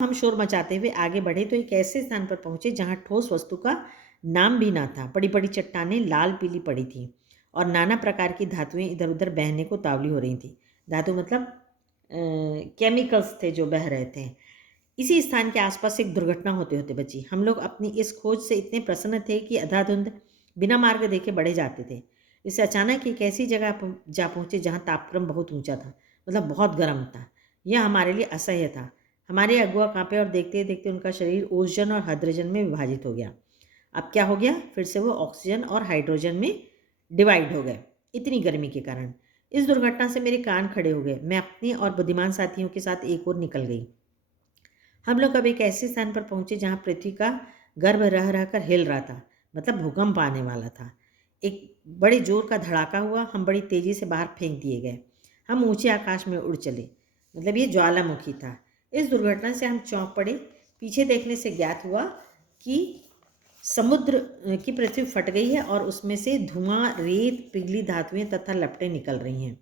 हम शोर मचाते हुए आगे बढ़े तो एक ऐसे स्थान पर पहुंचे जहां ठोस वस्तु का नाम भी ना था। बड़ी बड़ी चट्टानें लाल पीली पड़ी थीं और नाना प्रकार की धातुएं इधर उधर बहने को तावली हो रही थी। धातु मतलब केमिकल्स थे जो बह रहे थे। इसी स्थान के आसपास एक दुर्घटना होते होते बची। हम लोग अपनी इस खोज से इतने प्रसन्न थे कि अंधाधुंध बिना मार्ग देखे बढ़े जाते थे। इससे अचानक एक ऐसी जगह जा पहुंचे जहां तापक्रम बहुत ऊंचा था, मतलब बहुत गर्म था। यह हमारे लिए असह्य था। हमारे अगुआ कांपे और देखते देखते उनका शरीर ओजोन और हाइड्रोजन में विभाजित हो गया। अब क्या हो गया, फिर से वो ऑक्सीजन और हाइड्रोजन में डिवाइड हो गए, इतनी गर्मी के कारण। इस दुर्घटना से मेरे कान खड़े हो गए। मैं अपने और बुद्धिमान साथियों के साथ एक ओर निकल गई। हम लोग अब एक ऐसे स्थान पर पहुंचे जहां पृथ्वी का गर्भ रह रह कर हिल रहा था, मतलब भूकंप आने वाला था। एक बड़े जोर का धड़ाका हुआ। हम बड़ी तेजी से बाहर फेंक दिए गए। हम ऊंचे आकाश में उड़ चले, मतलब ये ज्वालामुखी था। इस दुर्घटना से हम चौंक पड़े। पीछे देखने से ज्ञात हुआ कि समुद्र की पृथ्वी फट गई है और उसमें से धुआं, रेत, पिघली धातुएं तथा लपटें निकल रही हैं।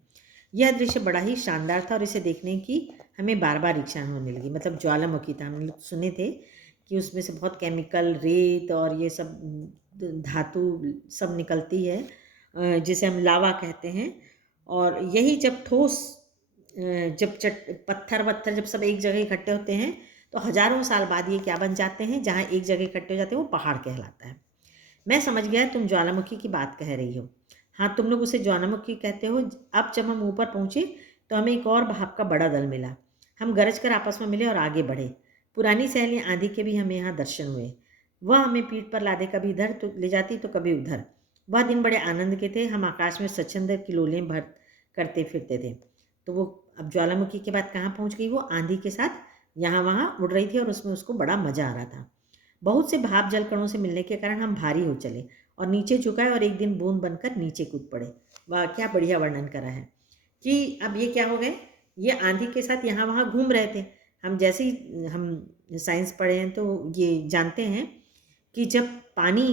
यह दृश्य बड़ा ही शानदार था और इसे देखने की हमें बार बार इच्छा होने लगी। मतलब ज्वालामुखी था, हम लोग सुने थे कि उसमें से बहुत केमिकल, रेत और ये सब धातु सब निकलती है, जिसे हम लावा कहते हैं। और यही जब ठोस जब पत्थर वत्थर जब सब एक जगह इकट्ठे होते हैं तो हजारों साल बाद ये क्या बन जाते हैं, जहाँ एक जगह इकट्ठे हो जाते हैं वो पहाड़ कहलाता है। मैं समझ गया तुम ज्वालामुखी की बात कह रही हो। हाँ, तुम लोग उसे ज्वालामुखी कहते हो। अब जब हम ऊपर पहुंचे तो हमें एक और भाप का बड़ा दल मिला। हम गरज कर आपस में मिले और आगे बढ़े। पुरानी सहेली आंधी के भी हमें यहाँ दर्शन हुए। वह हमें पीठ पर लादे, कभी इधर तो ले जाती तो कभी उधर। वह दिन बड़े आनंद के थे। हम आकाश में स्वच्छंद किलोलें भर करते फिरते थे। तो वो अब ज्वालामुखी के बाद कहाँ पहुँच गई, वो आंधी के साथ यहाँ वहाँ उड़ रही थी और उसमें उसको बड़ा मज़ा आ रहा था। बहुत से भाप जल कणों से मिलने के कारण हम भारी हो चले और नीचे झुकाए और एक दिन बूंद बनकर नीचे कूद पड़े। वाह, क्या बढ़िया वर्णन करा है कि अब ये क्या हो गए, ये आंधी के साथ यहाँ वहाँ घूम रहे थे। हम जैसे ही हम साइंस पढ़े हैं तो ये जानते हैं कि जब पानी,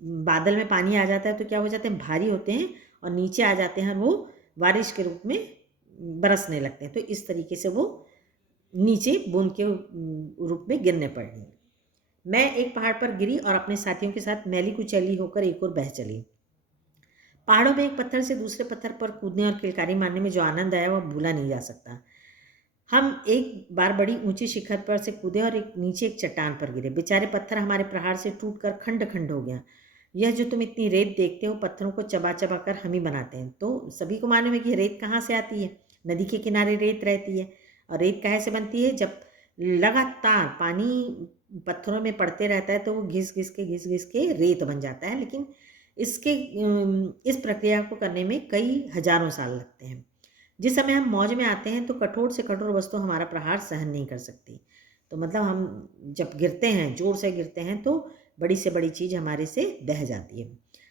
बादल में पानी आ जाता है तो क्या हो जाते हैं, भारी होते हैं और नीचे आ जाते हैं और वो बारिश के रूप में बरसने लगते हैं। तो इस तरीके से वो नीचे बूंद के रूप में गिरने पड़े। मैं एक पहाड़ पर गिरी और अपने साथियों के साथ मैली कुचैली होकर एक ओर बह चली। पहाड़ों में एक पत्थर से दूसरे पत्थर पर कूदने और किलकारी मारने में जो आनंद आया वह भूला नहीं जा सकता। हम एक बार बड़ी ऊंची शिखर पर से कूदे और एक नीचे एक चट्टान पर गिरे। बेचारे पत्थर हमारे प्रहार से टूटकर खंड खंड हो गया। यह जो तुम इतनी रेत देखते हो, पत्थरों को चबा चबा कर हम ही बनाते हैं। तो सभी को मालूम है कि रेत कहाँ से आती है। नदी के किनारे रेत रहती है। और रेत काहे से बनती है, जब लगातार पानी पत्थरों में पड़ते रहता है तो वो घिस घिस के रेत बन जाता है। लेकिन इसके इस प्रक्रिया को करने में कई हजारों साल लगते हैं। जिस समय हम मौज में आते हैं तो कठोर से कठोर वस्तु हमारा प्रहार सहन नहीं कर सकती। तो मतलब हम जब गिरते हैं, जोर से गिरते हैं, तो बड़ी से बड़ी चीज़ हमारे से बह जाती है।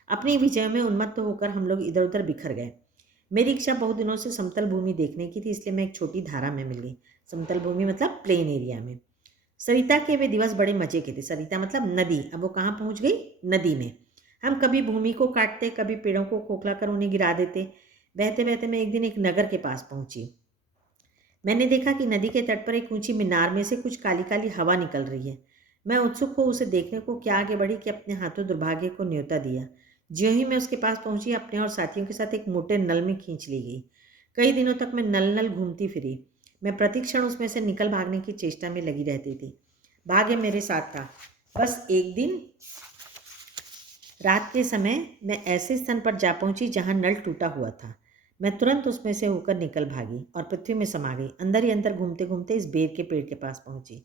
अपनी विजय में उन्मत्त होकर हम लोग इधर उधर बिखर गए। मेरी इच्छा बहुत दिनों से समतल भूमि देखने की थी, इसलिए मैं एक छोटी धारा में मिल गई। समतल भूमि मतलब प्लेन एरिया में। सरिता के वे दिवस बड़े मजे के थे। सरिता मतलब नदी। अब वो कहाँ पहुँच गई, नदी में। हम कभी भूमि को काटते, कभी पेड़ों को खोखला कर उन्हें गिरा देते। बहते बहते मैं एक दिन एक नगर के पास पहुंची। मैंने देखा कि नदी के तट पर एक ऊंची मीनार में से कुछ काली काली हवा निकल रही है। मैं उत्सुक हो उसे देखने को क्या आगे बढ़ी कि अपने हाथों दुर्भाग्य को न्योता दिया। ज्यों ही मैं उसके पास पहुंची, अपने और साथियों के साथ एक मोटे नल में खींच ली गई। कई दिनों तक मैं नल नल घूमती फिरी। मैं प्रतिक्षण उसमें से निकल भागने की चेष्टा में लगी रहती थी। भाग्य मेरे साथ था। बस एक दिन रात के समय मैं ऐसे स्थान पर जा पहुंची जहां नल टूटा हुआ था। मैं तुरंत उसमें से होकर निकल भागी और पृथ्वी में समा गई। अंदर ही अंदर घूमते घूमते इस बेर के पेड़ के पास पहुंची।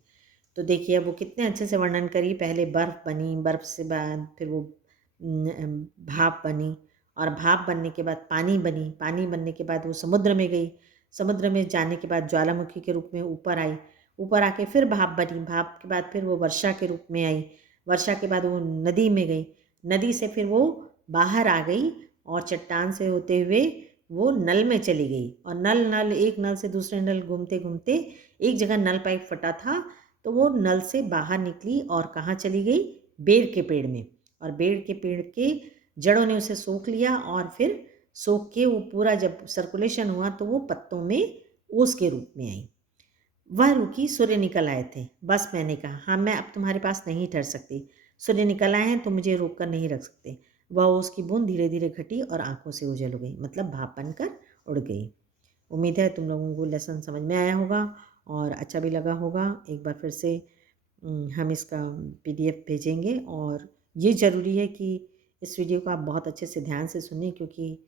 तो देखिए वो कितने अच्छे से वर्णन करी। पहले बर्फ़ बनी, बर्फ़ से बाद फिर वो भाप बनी और भाप बनने के बाद पानी बनी। पानी बनने के बाद वो समुद्र में गई। समुद्र में जाने के बाद ज्वालामुखी के रूप में ऊपर आई। ऊपर आके फिर भाप बनी। भाप के बाद फिर वो वर्षा के रूप में आई। वर्षा के बाद वो नदी में गई। नदी से फिर वो बाहर आ गई और चट्टान से होते हुए वो नल में चली गई। और नल नल एक नल से दूसरे नल घूमते घूमते एक जगह नल पाइप फटा था तो वो नल से बाहर निकली और कहाँ चली गई, बेर के पेड़ में। और बेर के पेड़ के जड़ों ने उसे सोख लिया और फिर सोख के वो पूरा जब सर्कुलेशन हुआ तो वो पत्तों में ओस के रूप में आई। वह रुकी, सूर्य निकल आए थे। बस मैंने कहा, हाँ मैं अब तुम्हारे पास नहीं ठहर सकती। सूर्य निकल आए हैं तो मुझे रोक कर नहीं रख सकते। वह उसकी बूंद धीरे धीरे घटी और आंखों से ओझल हो गई, मतलब भाप बनकर उड़ गई। उम्मीद है तुम लोगों को लेसन समझ में आया होगा और अच्छा भी लगा होगा। एक बार फिर से हम इसका पीडीएफ भेजेंगे और ये ज़रूरी है कि इस वीडियो को आप बहुत अच्छे से ध्यान से सुनें, क्योंकि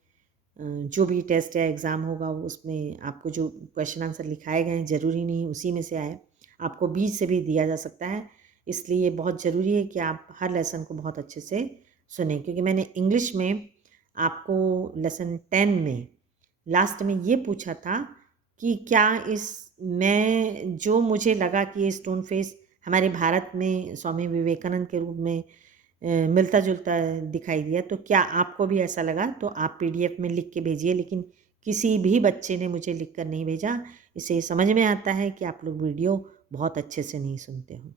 जो भी टेस्ट या एग्ज़ाम होगा उसमें आपको जो क्वेश्चन आंसर लिखाए गए हैं ज़रूरी नहीं उसी में से आए, आपको बीच से भी दिया जा सकता है। इसलिए बहुत ज़रूरी है कि आप हर लेसन को बहुत अच्छे से सुनें, क्योंकि मैंने इंग्लिश में आपको लेसन 10 में लास्ट में ये पूछा था कि क्या इस मैं जो मुझे लगा कि ये स्टोन फेस हमारे भारत में स्वामी विवेकानंद के रूप में मिलता-जुलता दिखाई दिया, तो क्या आपको भी ऐसा लगा? तो आप पीडीएफ में लिख के भेजिए, लेकिन किसी भी बच्चे ने मुझे लिख कर नहीं भेजा। इससे समझ में आता है कि आप लोग वीडियो बहुत अच्छे से नहीं सुनते हो।